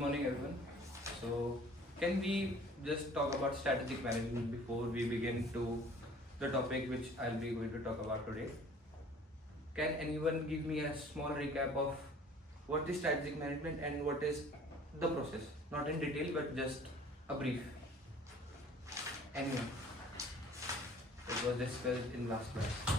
morning, everyone. So, can we just talk about strategic management before we begin to the topic which I'll be going to talk about today? Can anyone give me a small recap of what is strategic management and what is the process? Not in detail, but just a brief. Anyone? It was discussed in last class.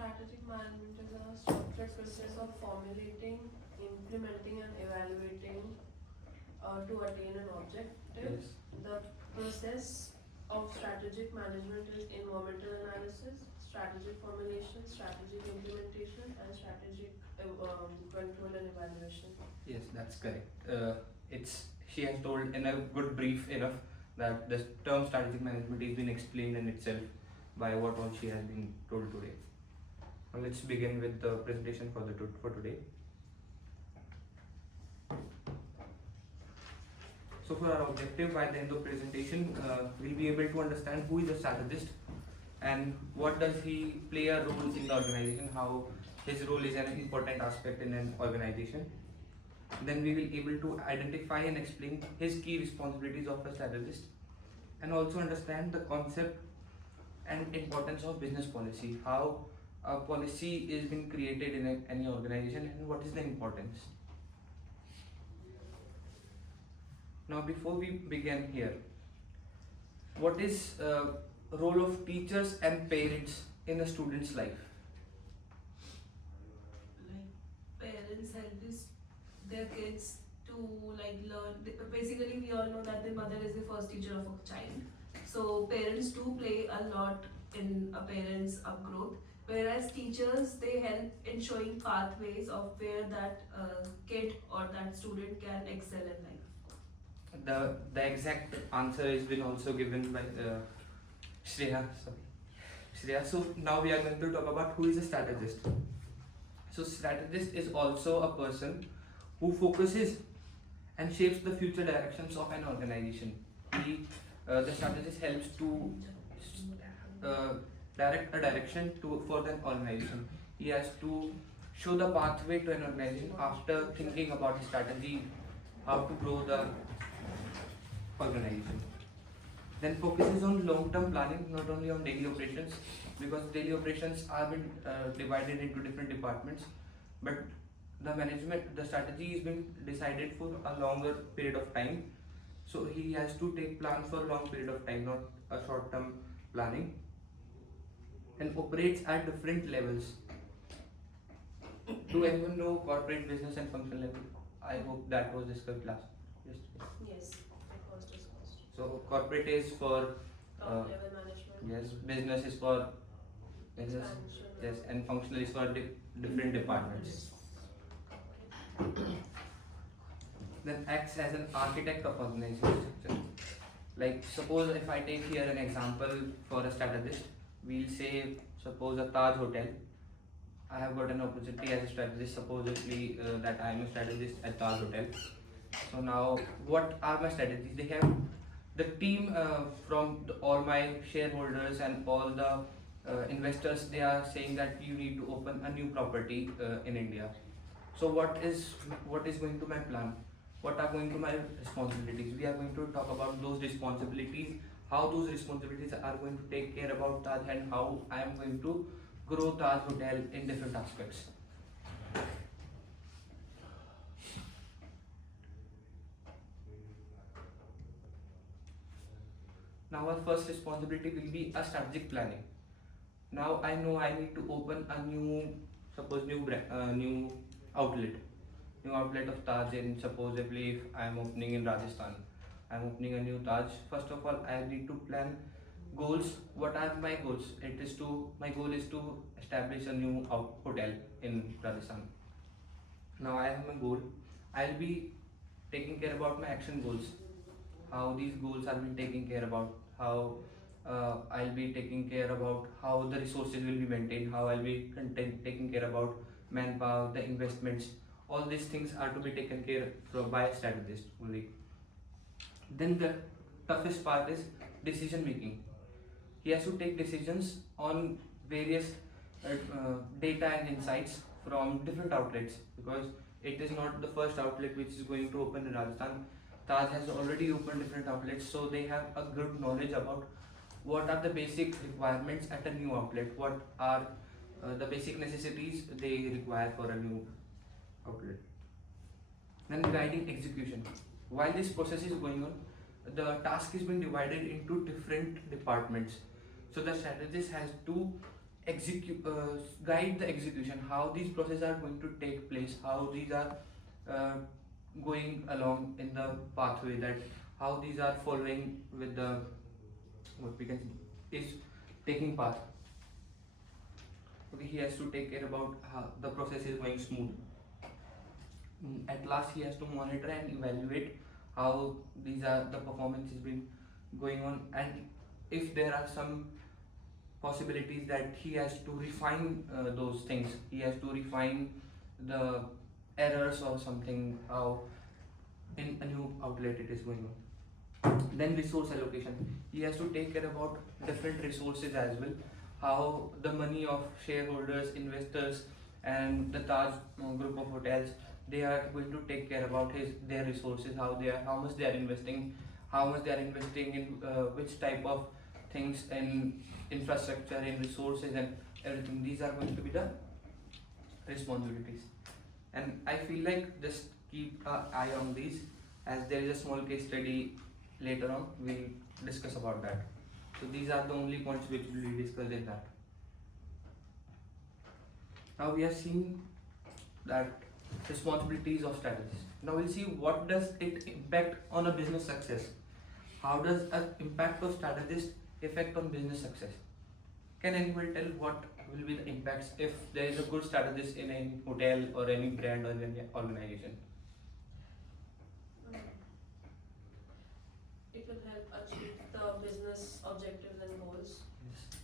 Strategic management is a structured process of formulating, implementing, and evaluating to attain an objective. Yes. The process of strategic management is environmental analysis, strategic formulation, strategic implementation, and strategic control and evaluation. Yes, that's correct. She has told in a good brief enough that the term strategic management is been explained in itself by what all she has been told today. Now let's begin with the presentation for today. So for our objective, by the end of presentation, we'll be able to understand who is a strategist and what does he play a role in the organization, how his role is an important aspect in an organization. Then we will be able to identify and explain his key responsibilities of a strategist and also understand the concept and importance of business policy, how a policy is being created in any organization and what is the importance. Now before we begin here, what is role of teachers and parents in a student's life? Like parents help their kids to learn. Basically, we all know that the mother is the first teacher of a child. So parents do play a lot in a parent's upgrowth. Whereas teachers, they help in showing pathways of where that kid or that student can excel in life. The exact answer has been also given by Shreya. Shreya. So now we are going to talk about who is a strategist. So strategist is also a person who focuses and shapes the future directions of an organization. The strategist helps to direct a direction for the organization. He has to show the pathway to an organization after thinking about the strategy, how to grow the organization. Then focuses on long-term planning, not only on daily operations, because daily operations are been divided into different departments, but the strategy is being decided for a longer period of time. So he has to take plans for a long period of time, not a short-term planning, and operates at different levels. Do anyone know corporate, business, and function level? I hope that was discussed last. Yes, it was discussed. So corporate is for Top level management. yes, business is for business, Expansion. yes, and functional is for different departments. Then acts as an architect of organization structure. Like suppose if I take here an example for a strategist, we'll say suppose a Taj Hotel. I have got an opportunity as a strategist, supposedly that I am a strategist at Taj Hotel. So now what are my strategies? They have the team from all my shareholders and all the investors, they are saying that you need to open a new property in India. So what is going to my plan? What are going to my responsibilities? We are going to talk about those responsibilities, how those responsibilities are going to take care about Taj and how I am going to grow Taj Hotel in different aspects. Now our first responsibility will be a strategic planning. Now I know I need to open a new outlet of Taj in, supposedly if I am opening in Rajasthan, I am opening a new Taj. First of all, I need to plan goals. What are my goals? My goal is to establish a new hotel in Rajasthan. Now I have my goal. I'll be taking care about my action goals. How these goals are being taken care about. How I'll be taking care about how the resources will be maintained. How I'll be taking care about manpower, the investments. All these things are to be taken care of by a strategist only. Then the toughest part is decision making. He has to take decisions on various data and insights from different outlets, because it is not the first outlet which is going to open in Rajasthan. Taj has already opened different outlets, so they have a good knowledge about what are the basic requirements at a new outlet, what are the basic necessities they require for a new outlet. Then guiding execution. While this process is going on, the task is being divided into different departments. So the strategist has to guide the execution, how these processes are going to take place, how these are uh, going along in the pathway, that how these are following with the what we can is taking path. Okay, he has to take care about how the process is going smooth. At last, he has to monitor and evaluate how these are the performance is been going on, and if there are some possibilities that he has to refine those things. He has to refine the errors or something, how in a new outlet it is going on. Then resource allocation. He has to take care about different resources as well. How the money of shareholders, investors, and the Taj group of hotels, they are going to take care about their resources, how much they are investing, how much they are investing in which type of things in infrastructure, in resources, and everything. These are going to be the responsibilities. And I feel like just keep an eye on these, as there is a small case study later on. We'll discuss about that. So these are the only points which will be discussed in that. Now we have seen that responsibilities of strategists. Now we'll see what does it impact on a business success. How does an impact of strategist affect on business success? Can anyone tell what will be the impacts if there is a good strategist in a hotel or any brand or any organization? It will help achieve the business objectives and goals. Yes.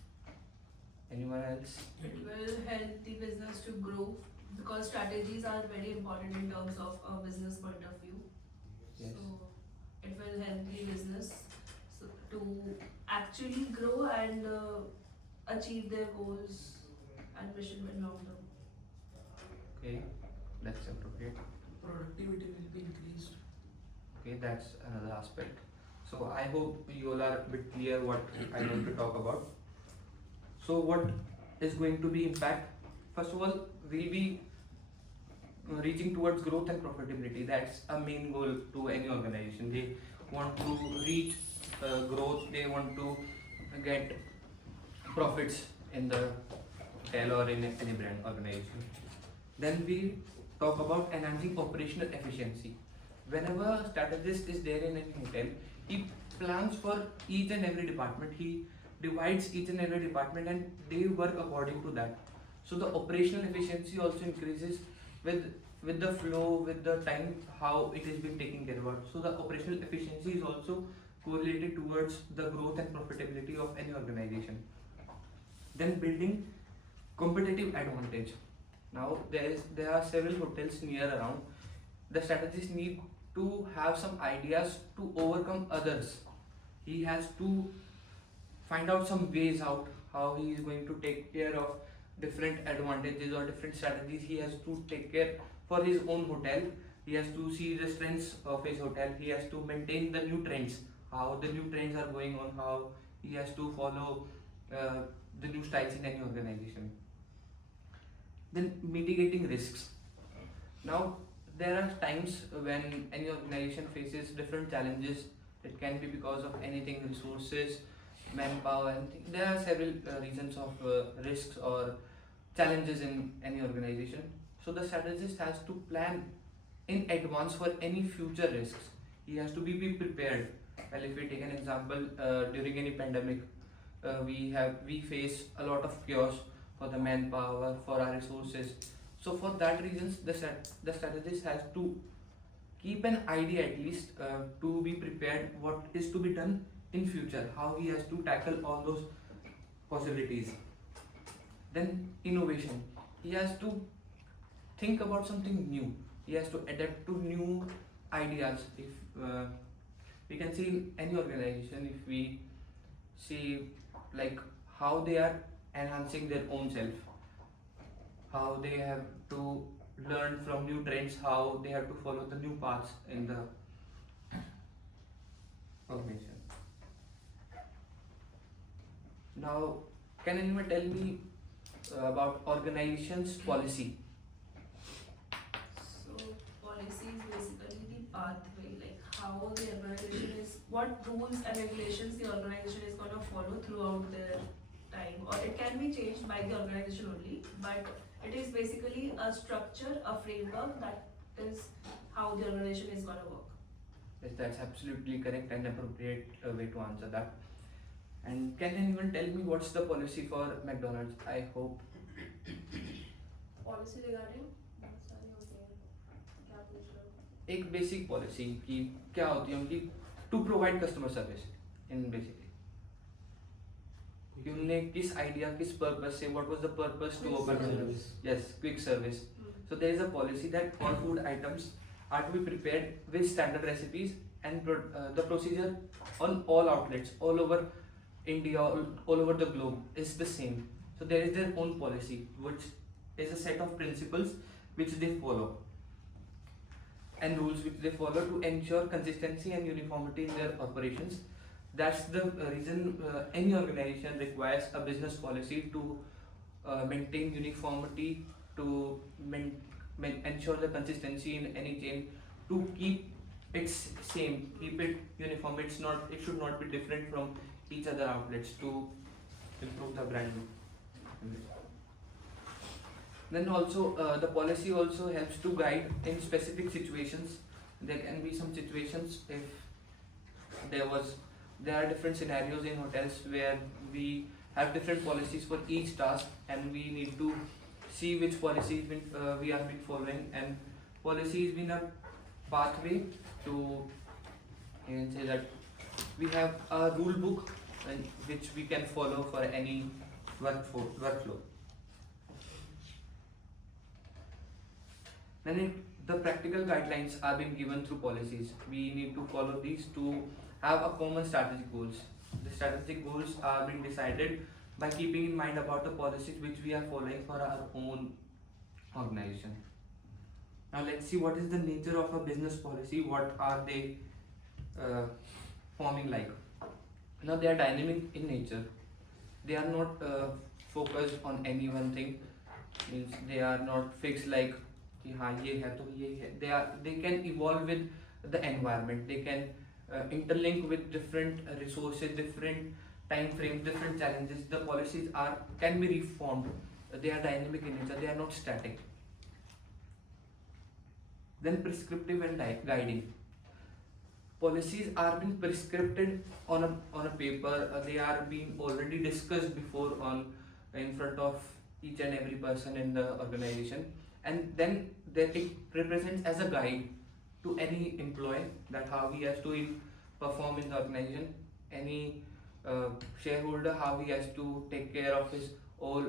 Anyone else? It will help the business to grow because strategies are very important in terms of a business point of view. Yes. So it will help the business to actually grow and achieve their goals and mission in long term. Okay, that's appropriate. Productivity will be increased. Okay, that's another aspect. So I hope you all are a bit clear what I want to talk about. So what is going to be impact? First of all, we'll be reaching towards growth and profitability. That's a main goal to any organization. They want to reach growth. They want to get profits in the hotel or in any brand organization. Then we talk about enhancing operational efficiency. Whenever a strategist is there in any hotel, he plans for each and every department. He divides each and every department and they work according to that. So the operational efficiency also increases with the flow, with the time, how it is being taken care of. So the operational efficiency is also correlated towards the growth and profitability of any organization. Then building competitive advantage. Now there are several hotels near around. The strategist need to have some ideas to overcome others. He has to find out some ways out how he is going to take care of different advantages or different strategies. He has to take care for his own hotel. He has to see the strengths of his hotel. He has to maintain the new trends, how the new trends are going on, how he has to follow the new styles in any organization. Then mitigating risks. Now there are times when any organization faces different challenges. It can be because of anything, resources, manpower, anything. There are several reasons of risks or challenges in any organization. So the strategist has to plan in advance for any future risks. He has to be prepared. Well, if we take an example, during any pandemic, we face a lot of chaos for the manpower, for our resources. So for that reasons, the strategist has to keep an idea at least to be prepared what is to be done in future, how he has to tackle all those possibilities. Then innovation. He has to think about something new. He has to adapt to new ideas. If we can see in any organization, if we see like how they are enhancing their own self, how they have to learn from new trends, how they have to follow the new paths in the organization. Now, can anyone tell me about organization's policy? So policy is basically the pathway, like how the organization is, what rules and regulations the organization is gonna follow throughout their time, or it can be changed by the organization only, but it is basically a structure, a framework that is how the organization is gonna work. Yes, that's absolutely correct and appropriate way to answer that. And can anyone tell me what's the policy for McDonald's? I hope Policy regarding बहुत सारे होते हैं, क्या पूछ रहे हो? एक basic policy कि क्या होती है उनकी to provide customer service in basically कि उनने किस आइडिया किस पर्पस से what was the purpose to Quick open service. Yes quick service Hmm. so there is a policy that all food items are to be prepared with standard recipes and the procedure on all outlets all over India, all over the globe is the same. So there is their own policy which is a set of principles which they follow and rules which they follow to ensure consistency and uniformity in their operations. That's the reason any organization requires a business policy to maintain uniformity, to ensure the consistency in any chain, to keep it same, keep it uniform. It should not be different from each other outlets to improve the branding. Then also the policy also helps to guide in specific situations. There can be some situations if there are different scenarios in hotels where we have different policies for each task and we need to see which policies we have been following, and policy has been a pathway to, you can say that we have a rule book which we can follow for any workflow. Then the practical guidelines are being given through policies. We need to follow these to have a common strategic goals. The strategic goals are being decided by keeping in mind about the policies which we are following for our own organization. Now let's see what is the nature of a business policy. What are they forming like? Now they are dynamic in nature. They are not focused on any one thing. Means they are not fixed like कि हाँ ये है तो ये है. They can evolve with the environment. They can interlink with different resources, different time frames, different challenges. The policies can be reformed. They are dynamic in nature. They are not static. Then prescriptive and guiding. Policies are being prescribed on a paper. They are being already discussed before in front of each and every person in the organization, and then it represents as a guide to any employee that how he has to perform in the organization, any shareholder how he has to take care of his all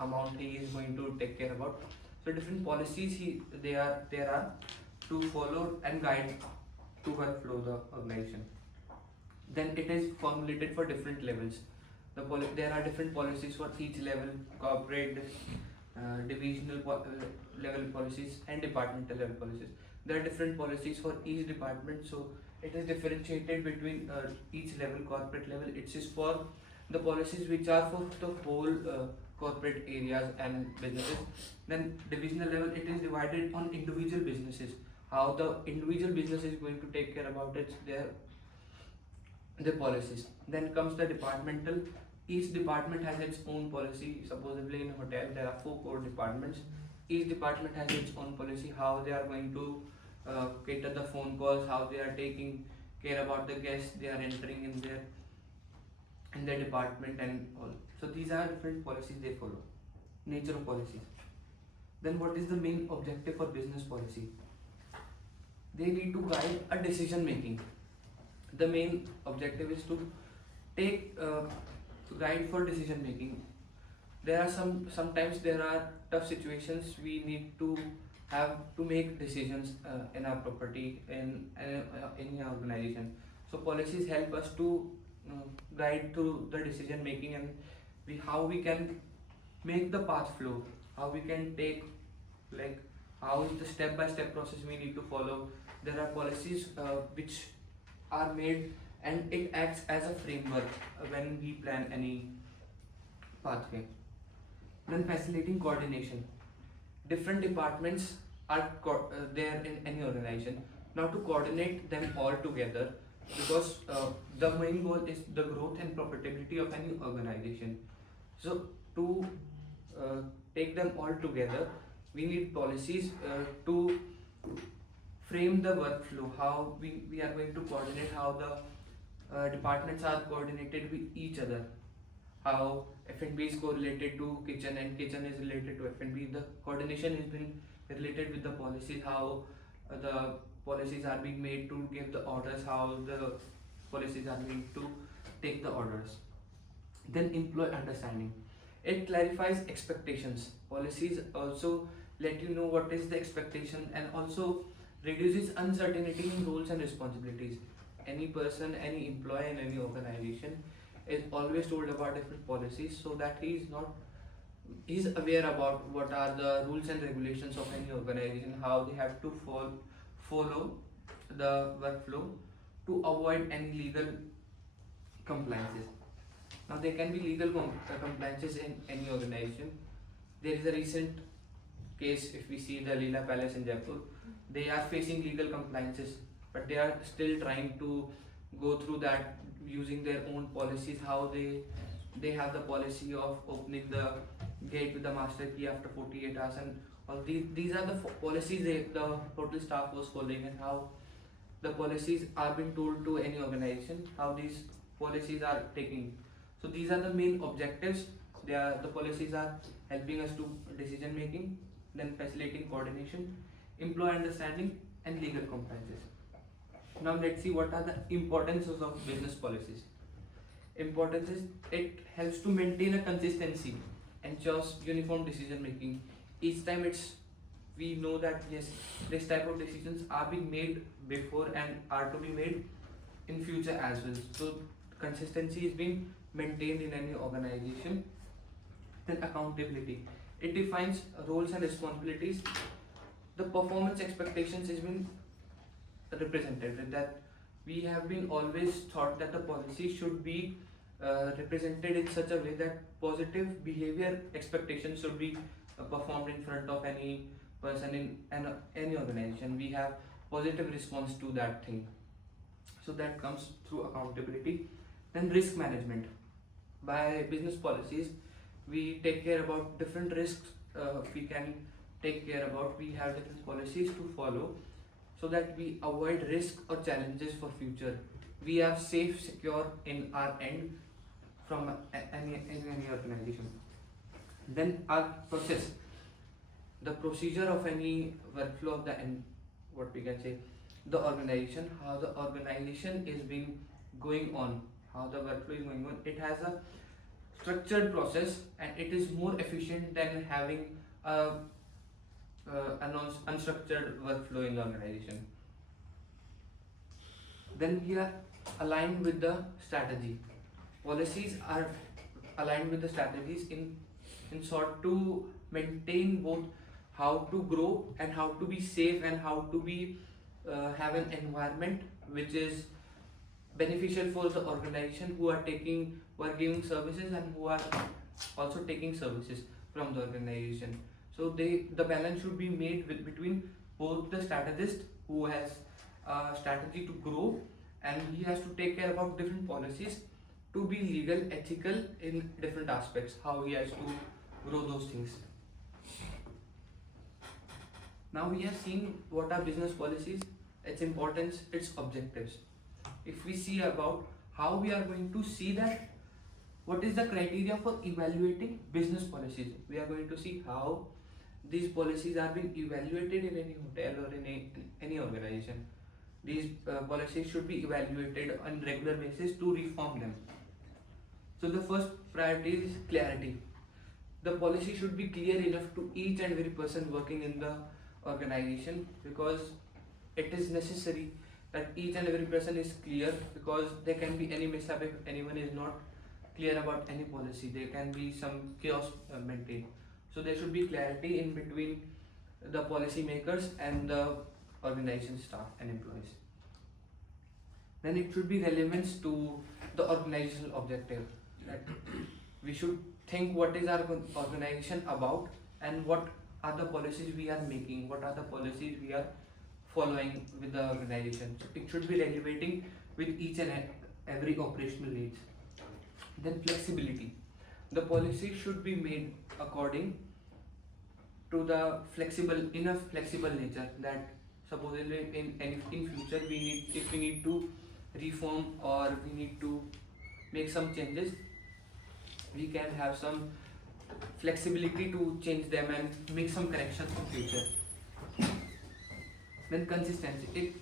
amount he is going to take care about. So different policies there are to follow and guide to workflow the organization. Then it is formulated for different levels. There are different policies for each level: corporate, divisional level policies, and departmental level policies. There are different policies for each department, so it is differentiated between each level. Corporate level, it is for the policies which are for the whole corporate areas and businesses. Then divisional level, it is divided on individual businesses. How the individual business is going to take care about their policies. Then comes the departmental. Each department has its own policy. Supposedly in a hotel there are 4 core departments. Each department has its own policy, how they are going to cater the phone calls, how they are taking care about the guests they are entering in their department and all. So these are different policies they follow. Nature of policies. Then what is the main objective for business policy? They need to guide a decision making. The main objective is to take guide for decision making. There are sometimes there are tough situations we need to have to make decisions in our property in our organization. So policies help us to guide through the decision making and how we can make the path flow how we can take, like, how is the step-by-step process we need to follow. There are policies which are made, and it acts as a framework when we plan any pathway. Then facilitating coordination. Different departments are there in any organization. Now to coordinate them all together, because the main goal is the growth and profitability of any organization. So to take them all together, we need policies to frame the workflow, how we are going to coordinate, how the departments are coordinated with each other, how F&B is correlated to kitchen and kitchen is related to F&B. The coordination has been related with the policies, how the policies are being made to give the orders, how the policies are made to take the orders. Then employee understanding. It clarifies expectations. Policies also let you know what is the expectation, and also reduces uncertainty in roles and responsibilities. Any person, any employee in any organization is always told about different policies, so that he's aware about what are the rules and regulations of any organization, how they have to follow the workflow to avoid any legal compliances. Now there can be legal compliances in any organization. There is a recent case, if we see the Leela Palace in Jaipur, they are facing legal compliances, but they are still trying to go through that using their own policies, how they have the policy of opening the gate with the master key after 48 hours, and all these are the policies the total staff was following, and how the policies are being told to any organization, how these policies are taking. So these are the main objectives. The policies are helping us to decision making, then facilitating coordination, employee understanding, and legal compliances. Now let's see what are the importances of business policies. Importance is it helps to maintain a consistency, ensures uniform decision making. Each time we know that yes, this type of decisions are being made before and are to be made in future as well. So consistency is being maintained in any organization. Then accountability. It defines roles and responsibilities. The performance expectations is being represented, that we have been always thought that the policy should be represented in such a way that positive behavior expectations should be performed in front of any person in any organization. We have positive response to that thing. So that comes through accountability. Then risk management. By business policies, we take care about different risks we can take care about. We have different policies to follow so that we avoid risk or challenges for future. We are safe, secure in our end from any organization. Then our process, the procedure of any workflow of the end, what we can say, the organization, how the organization is being going on, how the workflow is going on. It has a structured process, and it is more efficient than having a unstructured workflow in the organization. Then we are aligned with the strategy. Policies are aligned with the strategies in sort to maintain both how to grow and how to be safe and how to be have an environment which is beneficial for the organization who are giving services and who are also taking services from the organization. So the balance should be made between both the strategist who has a strategy to grow, and he has to take care about different policies to be legal, ethical in different aspects, how he has to grow those things. Now we have seen what are business policies, its importance, its objectives. If we see about how we are going to see that, what is the criteria for evaluating business policies, we are going to see how these policies are being evaluated in any hotel or in any organization. These policies should be evaluated on regular basis to reform them. So the first priority is clarity. The policy should be clear enough to each and every person working in the organization, because it is necessary that each and every person is clear, because there can be any mishap if anyone is not clear about any policy. There can be some chaos maintained. So there should be clarity in between the policy makers and the organization staff and employees. Then it should be relevance to the organizational objective. That we should think what is our organization about and what are the policies we are making, what are the policies we are following with the organization. So it should be relevating with each and every operational needs. Then flexibility. The policy should be made according to the flexible nature, that supposedly in future if we need to reform or we need to make some changes, we can have some flexibility to change them and make some corrections in future. Then consistency.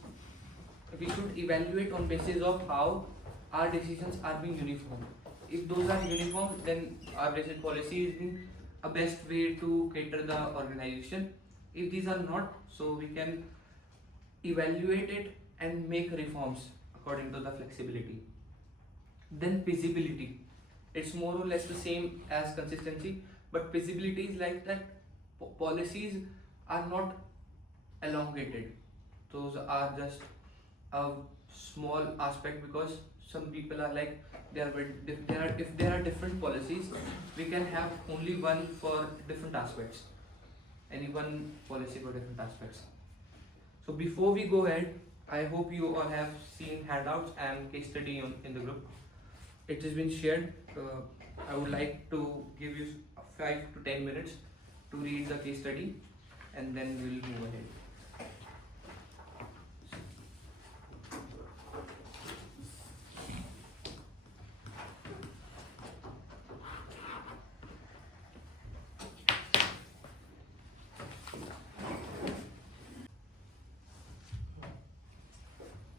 We should evaluate on basis of how our decisions are being uniform. If those are uniform, then our basic policy is being a best way to cater the organization. If these are not, so we can evaluate it and make reforms according to the flexibility. Then feasibility. It's more or less the same as consistency, but feasibility is like that policies are not elongated. Those are just a small aspect, because some people are like if there are different policies, we can have only one for different aspects. Any one policy for different aspects. So before we go ahead, I hope you all have seen handouts and case study in the group. It has been shared. I would like to give you 5 to 10 minutes to read the case study, and then we'll move ahead.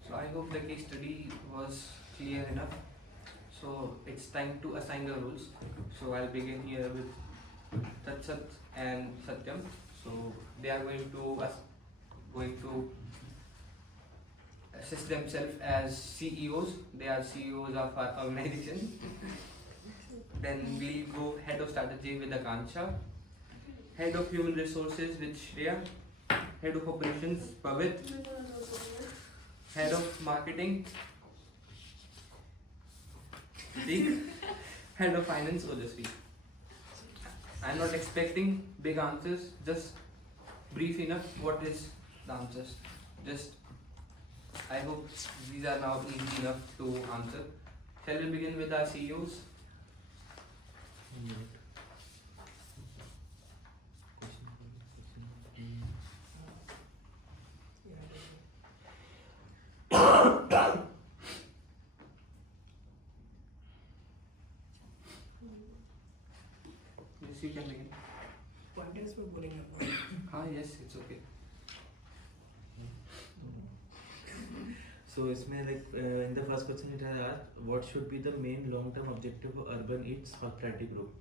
So I hope the case study was clear enough. So it's time to assign the roles. So I'll begin here with Tatsat and Satyam. So they are going to assist themselves as CEOs. They are CEOs of our organization. Then we'll go head of strategy with Akansha, head of human resources with Shreya, head of operations Pavit, head of marketing Deek, head of finance Ojasvi. I'm not expecting big answers, just brief enough. What is the answers? Just I hope these are now easy enough to answer. Shall we begin with our CEOs? Yes, you can begin. Pointers were boring up. Yes, it's okay. So इसमें in the first question it has asked what should be the main long-term objective of Urban Eats Hospitality Group.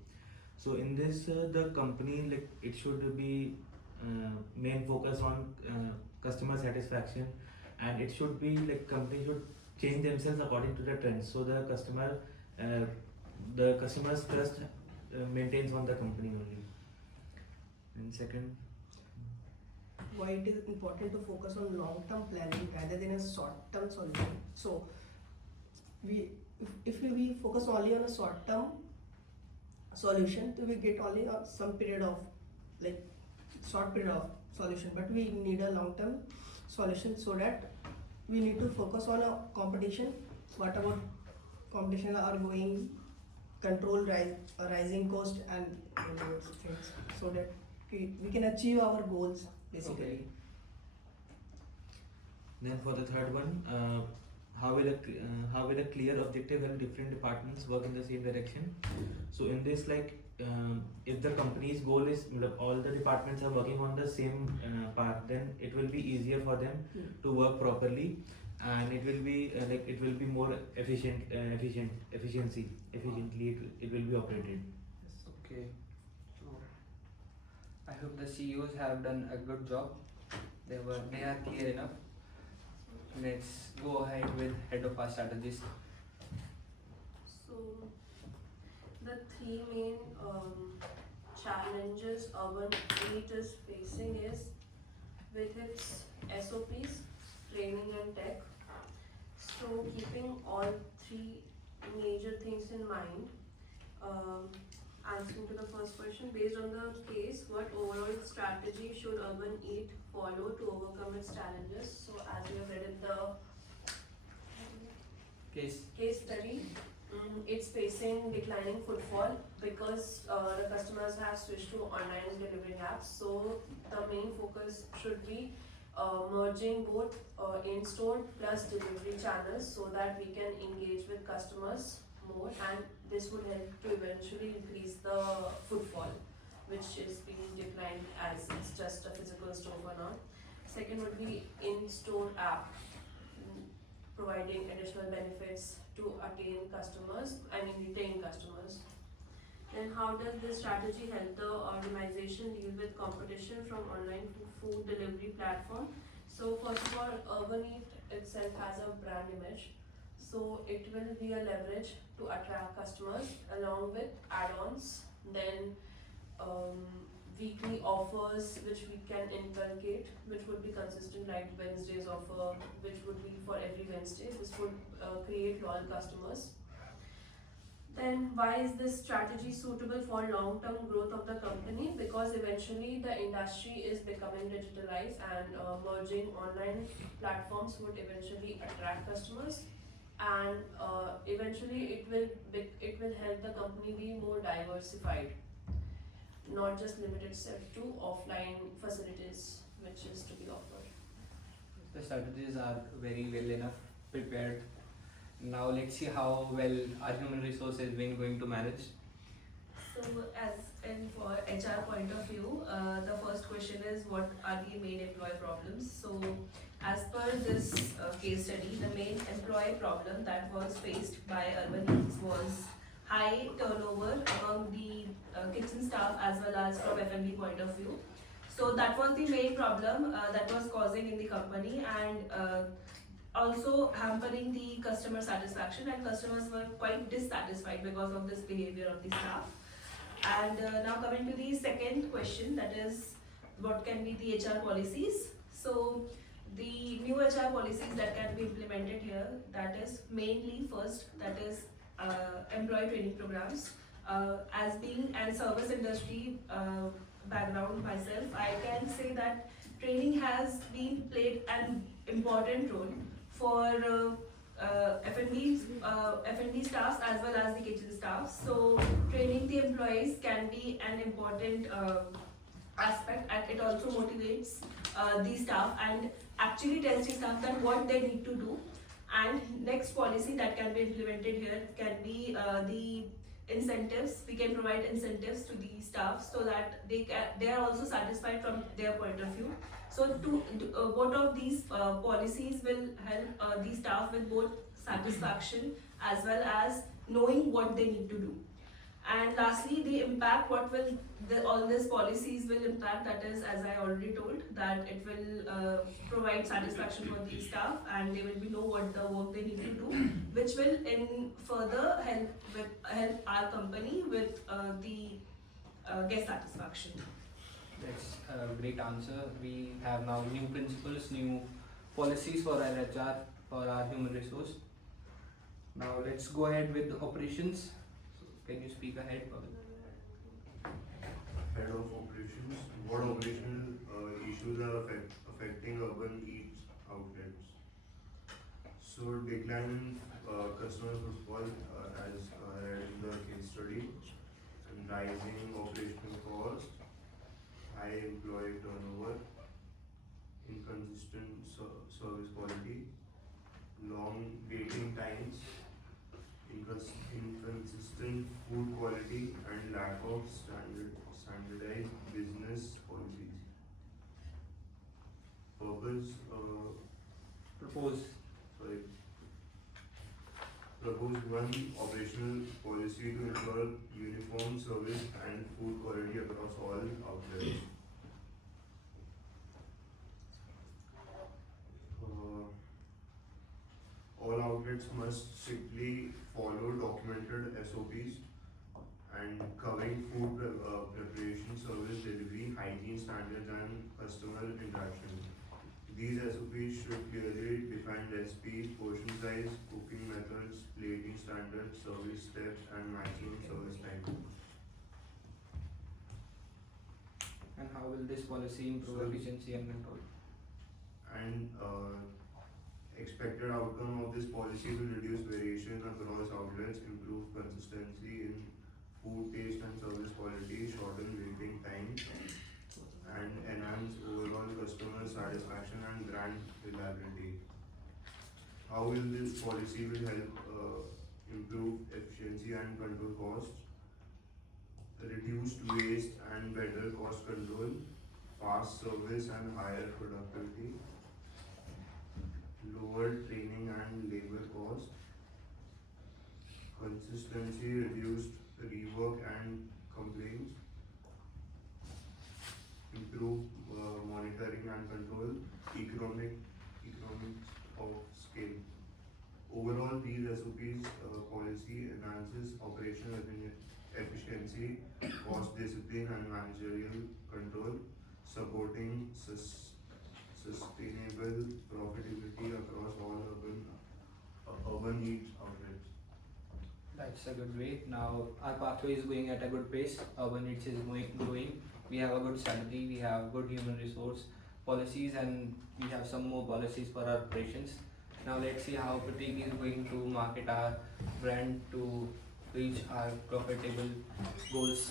So in this the company it should be main focus on customer satisfaction, and it should be company should change themselves according to the trends. So the customer's trust maintains on the company only. And second, Why it is important to focus on long-term planning rather than a short-term solution. So, if we focus only on a short-term solution, so we get only some period of short period of solution. But we need a long-term solution, so that we need to focus on a competition. What about competition are going, control rising cost and those things, so that we can achieve our goals basically. Okay. Then for the third one, how will a clear objective help different departments work in the same direction? So in this, if the company's goal is all the departments are working on the same path, then it will be easier for them to work properly, and it will be more efficiently it will be operated. Okay. So I hope the CEOs have done a good job. They are clear enough. Let's go ahead with head of our strategist. So the three main challenges Urban Eat is facing is with its SOPs, training and tech. So keeping all three major things in mind, answering to the first question, based on the case, what overall strategy should Urban Eat follow to overcome its challenges? So as we have read in the case study, it's facing declining footfall because the customers have switched to online delivering apps. So the main focus should be merging both in-store plus delivery channels so that we can engage with customers more, and this would help to eventually increase the footfall, which is being declined as it's just a physical store for now. Second would be in-store app, providing additional benefits to retain customers. Then how does this strategy help the organization deal with competition from online food delivery platform? So first of all, Urban Eat itself has a brand image, so it will be a leverage to attract customers along with add-ons, then weekly offers which we can inculcate, which would be consistent, like Wednesday's offer, which would be for every Wednesday. This would create loyal customers. Then why is this strategy suitable for long-term growth of the company? Because eventually the industry is becoming digitalized, and merging online platforms would eventually attract customers, and eventually it will help the company be more diversified, not just limit itself to offline facilities which is to be offered. The strategies are very well enough prepared. Now let's see how well our human resource has been going to manage. So as in for HR point of view, the first question is what are the main employee problems? So as per this case study, the main employee problem that was faced by Urban Eats was high turnover among the kitchen staff as well as from F&B point of view. So that was the main problem that was causing in the company, and also hampering the customer satisfaction, and customers were quite dissatisfied because of this behavior of the staff. And now coming to the second question, that is what can be the HR policies. So the new HR policies that can be implemented here, that is mainly first, that is employee training programs. As being a service industry background myself, I can say that training has been played an important role for F&B staffs as well as the kitchen staff. So training the employees can be an important aspect, and it also motivates the staff and actually tells the staff that what they need to do. And next policy that can be implemented here can be the incentives. We can provide incentives to the staff so that they are also satisfied from their point of view. So both of these policies will help the staff with both satisfaction as well as knowing what they need to do. And lastly, the impact, what will all these policies will impact, that is, as I already told, that it will provide satisfaction for the staff, and they will know what the work they need to do, which will in further help our company with the guest satisfaction. That's a great answer. We have now new principles, new policies for our HR, for our human resource. Now let's go ahead with the operations. So can you speak ahead, Pavel? Head of operations. What operational issues are affecting Urban Eats outlets? So decline in customer footfall, as read in the case study, and rising operational cost, high employee turnover, inconsistent service quality, long waiting times, inconsistent food quality, and lack of standardized business policies. Propose one operational policy to ensure uniform service and food quality across all outlets. All outlets must strictly follow documented SOPs and covering food preparation, service delivery, hygiene standards, and customer interaction. These SOPs should clearly define recipes, portion size, cooking methods, plating standards, service steps, and maximum service time. And how will this policy improve So- efficiency and control? And expected outcome of this policy will reduce variation across outlets, improve consistency in food taste and service quality, shorten waiting time, and enhance overall customer satisfaction and brand reliability. How will this policy will help improve efficiency and control costs, reduced waste and better cost control, fast service and higher productivity, lower training and labor cost, consistency, reduced rework and complaints, improved monitoring and control, economics of scale. Overall, these SOPs policy enhances operational efficiency, cost discipline, and managerial control, supporting sustainable profitability across all urban needs outlets. That's a good way. Now our pathway is going at a good pace. Urban needs is growing. We have a good strategy. We have good human resource policies, and we have some more policies for our operations. Now let's see how Pratik is going to market our brand to reach our profitable goals.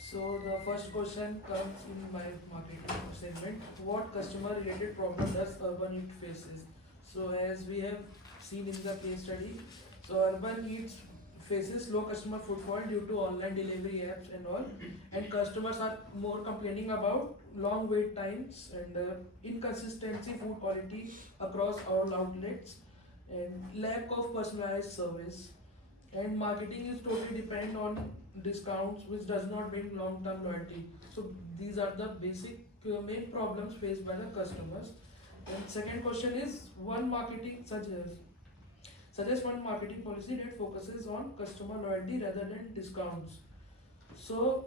So the first question comes in my marketing segment. What customer related problem does Urban Eat faces? So as we have seen in the case study, so Urban Eats faces low customer footfall due to online delivery apps and all, and customers are more complaining about long wait times and inconsistency food quality across all outlets and lack of personalized service. And marketing is totally dependent on discounts, which does not bring long-term loyalty. So these are the basic main problems faced by the customers. And second question is suggest one marketing policy that focuses on customer loyalty rather than discounts. So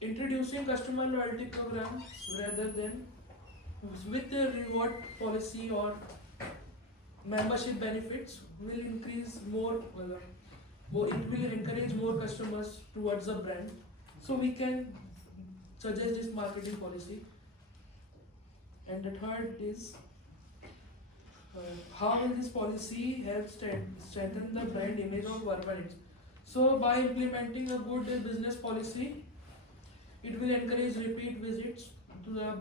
introducing customer loyalty programs rather than with the reward policy or membership benefits will increase it will encourage more customers towards the brand. So we can suggest this marketing policy. And the third is how will this policy help strengthen the brand image of Urban Eats? So by implementing a good business policy, it will encourage repeat visits to the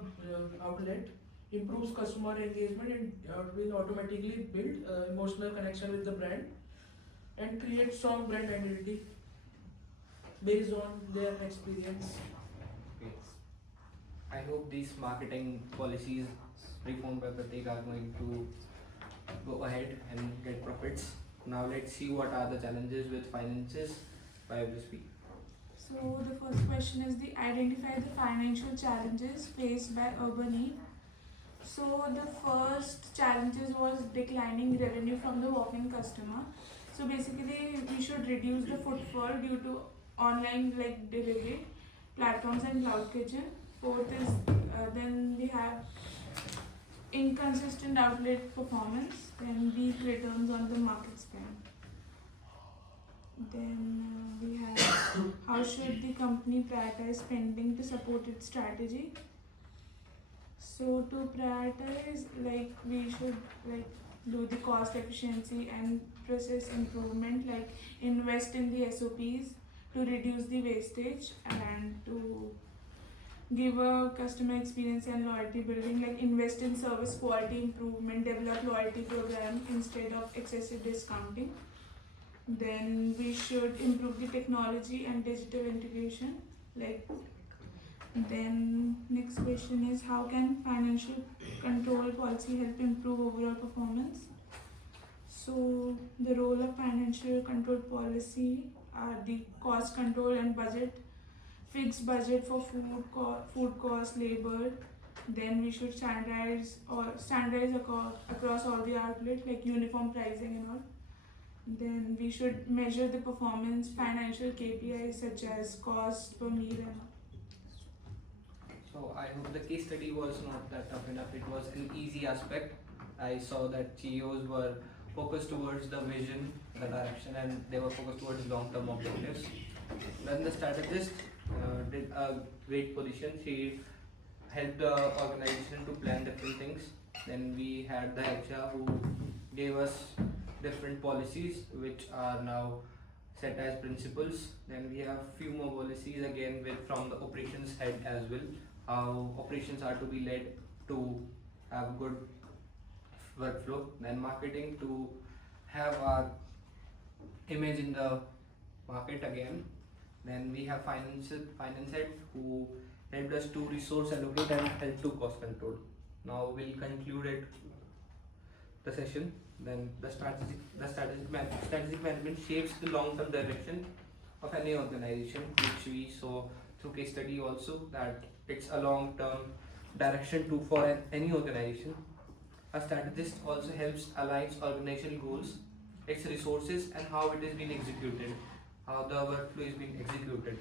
outlet, improves customer engagement, and will automatically build emotional connection with the brand and create strong brand identity based on their experience. Okay. I hope these marketing policies reformed by Pratik are going to go ahead and get profits. Now let's see what are the challenges with finances by WSP. So the first question is identify the financial challenges faced by Urban Eat. So the first challenges was declining revenue from the walk-in customer. So basically we should reduce the footfall due to online delivery platforms and cloud kitchen. Fourth is then we have inconsistent outlet performance, then weak returns on the market spend. Then we have how should the company prioritize spending to support its strategy. So to prioritize, we should do the cost efficiency and process improvement, invest in the SOPs to reduce the wastage and to give a customer experience and loyalty building, invest in service quality improvement, develop loyalty program instead of excessive discounting. Then we should improve the technology and digital integration. Then next question is how can financial control policy help improve overall performance? So the role of financial control policy are the cost control and budget, fixed budget for food cost, labor. Then we should standardize across all the outlets, uniform pricing and all. Then we should measure the performance, financial KPIs such as cost per meal and all. So I hope the case study was not that tough enough. It was an easy aspect. I saw that CEOs were focused towards the vision, the direction, and they were focused towards long-term objectives. Then the strategist did a great position. She helped the organization to plan different things. Then we had the HR who gave us different policies which are now set as principles. Then we have few more policies again with from the operations head as well. How operations are to be led to have good workflow. Then marketing to have our image in the market again. Then we have finance head who helped us to resource allocate and help to cost control. Now we'll conclude it the session. Then the strategic management shapes the long-term direction of any organization, which we saw through case study also that it's a long-term direction to for any organization. A strategist also helps aligns organizational goals, its resources, and how it is being executed, how the workflow is being executed.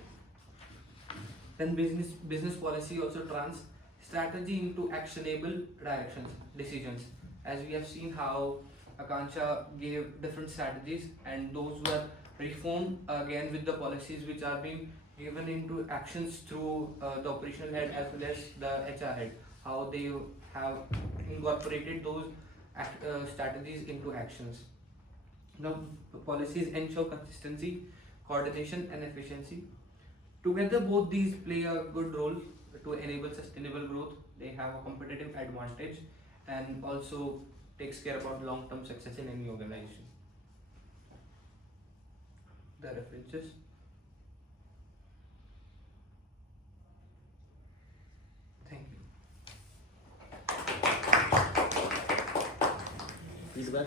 Then business policy also trans strategy into actionable directions, decisions. As we have seen how Akansha gave different strategies and those were reformed again with the policies which are being given into actions through the operational head as well as the HR head, how they have incorporated those strategies into actions. Now, the policies ensure consistency, coordination, and efficiency. Together, both these play a good role to enable sustainable growth. They have a competitive advantage and also takes care about long-term success in any organization. The references. Thank you. Feedback.